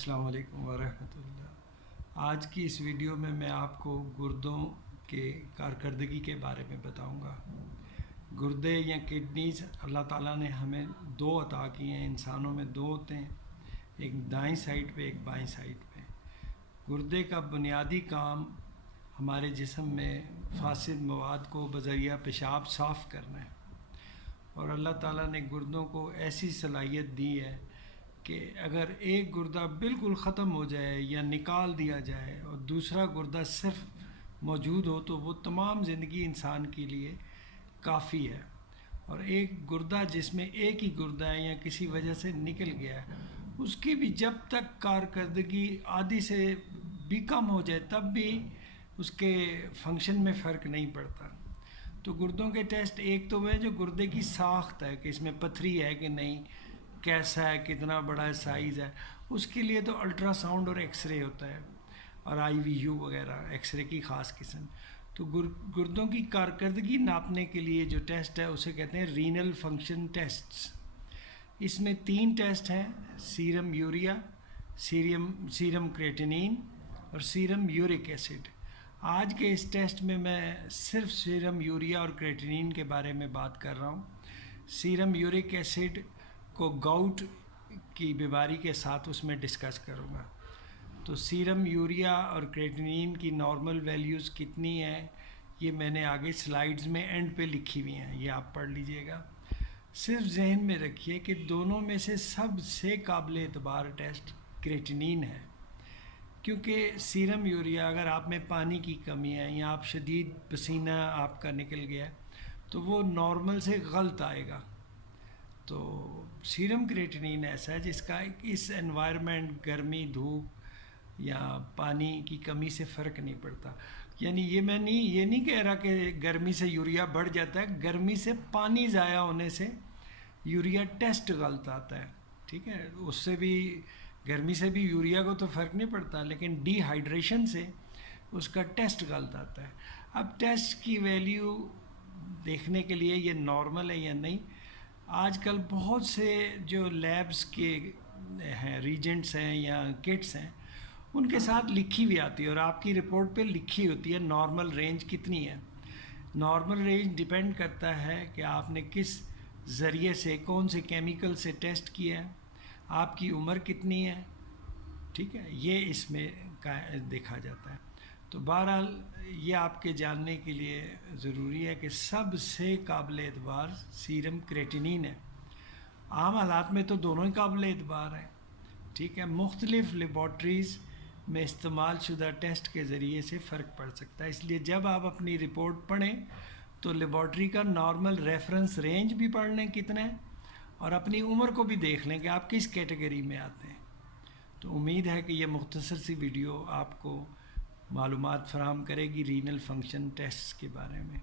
السلام علیکم ورحمۃ اللہ۔ آج کی اس ویڈیو میں آپ کو گردوں کے کارکردگی کے بارے میں بتاؤں گا۔ گردے یا کڈنیز اللہ تعالیٰ نے ہمیں دو عطا کیے ہیں، انسانوں میں دو ہوتے ہیں، ایک دائیں سائڈ پہ ایک بائیں سائڈ پہ۔ گردے کا بنیادی کام ہمارے جسم میں فاسد مواد کو بذریعہ پیشاب صاف کرنا ہے، اور اللہ تعالیٰ نے گردوں کو ایسی صلاحیت دی ہے کہ اگر ایک گردہ بالکل ختم ہو جائے یا نکال دیا جائے اور دوسرا گردہ صرف موجود ہو تو وہ تمام زندگی انسان کے لیے کافی ہے۔ اور ایک گردہ جس میں ایک ہی گردہ ہے یا کسی وجہ سے نکل گیا ہے، اس کی بھی جب تک کارکردگی آدھی سے بھی کم ہو جائے تب بھی اس کے فنکشن میں فرق نہیں پڑتا۔ تو گردوں کے ٹیسٹ ایک تو وہ ہے جو گردے کی ساخت ہے کہ اس میں پتھری ہے کہ نہیں، کیسا ہے، کتنا بڑا ہے، سائز ہے، اس کے لیے تو الٹرا ساؤنڈ اور ایکس رے ہوتا ہے، اور آئی وی یو وغیرہ ایکس رے کی خاص قسم۔ تو گردوں کی کارکردگی ناپنے کے لیے جو ٹیسٹ ہے اسے کہتے ہیں رینل فنکشن ٹیسٹس۔ اس میں 3 ٹیسٹ ہیں: سیرم یوریا، سیرم کریٹینین اور سیرم یورک ایسڈ۔ آج کے اس ٹیسٹ میں صرف سیرم یوریا اور کریٹینین کے بارے میں بات کر رہا ہوں۔ سیرم یورک ایسڈ کو گاؤٹ کی بیماری کے ساتھ اس میں ڈسکس کروں گا۔ تو سیرم یوریا اور کریٹینین کی نارمل ویلیوز کتنی ہیں یہ میں نے آگے سلائیڈز میں اینڈ پہ لکھی ہوئی ہیں، یہ آپ پڑھ لیجئے گا۔ صرف ذہن میں رکھیے کہ دونوں میں سے سب سے قابل اعتبار ٹیسٹ کریٹینین ہے، کیونکہ سیرم یوریا اگر آپ میں پانی کی کمی ہے یا آپ شدید پسینہ آپ کا نکل گیا ہے تو وہ نارمل سے غلط آئے گا۔ تو سیرم کریٹینین ایسا ہے جس کا اس انوائرمنٹ، گرمی، دھوپ یا پانی کی کمی سے فرق نہیں پڑتا۔ یعنی یہ نہیں کہہ رہا کہ گرمی سے یوریا بڑھ جاتا ہے، گرمی سے پانی ضائع ہونے سے یوریا ٹیسٹ غلط آتا ہے، ٹھیک ہے؟ اس سے بھی، گرمی سے بھی یوریا کو تو فرق نہیں پڑتا، لیکن ڈی ہائیڈریشن سے اس کا ٹیسٹ غلط آتا ہے۔ اب ٹیسٹ کی ویلیو دیکھنے کے لیے یہ نارمل ہے یا نہیں، آج کل بہت سے جو لیبس کے ہیں ریجنٹس ہیں یا کٹس ہیں ان کے ساتھ لکھی بھی آتی ہے، اور آپ کی رپورٹ پہ لکھی ہوتی ہے نارمل رینج کتنی ہے۔ نارمل رینج ڈیپینڈ کرتا ہے کہ آپ نے کس ذریعے سے، کون سے کیمیکل سے ٹیسٹ کیا ہے، آپ کی عمر کتنی ہے، ٹھیک ہے، یہ اس میں دیکھا جاتا ہے۔ تو بہرحال یہ آپ کے جاننے کے لیے ضروری ہے کہ سب سے قابل اعتبار سیرم کریٹینین ہے۔ عام حالات میں تو دونوں ہی قابل اعتبار ہیں، ٹھیک ہے۔ مختلف لیبارٹریز میں استعمال شدہ ٹیسٹ کے ذریعے سے فرق پڑ سکتا ہے، اس لیے جب آپ اپنی رپورٹ پڑھیں تو لیبارٹری کا نارمل ریفرنس رینج بھی پڑھ لیں کتنا ہے، اور اپنی عمر کو بھی دیکھ لیں کہ آپ کس کیٹیگری میں آتے ہیں۔ تو امید ہے کہ یہ مختصر سی ویڈیو آپ کو معلومات فراہم کرے گی رینل فنکشن ٹیسٹ کے بارے میں۔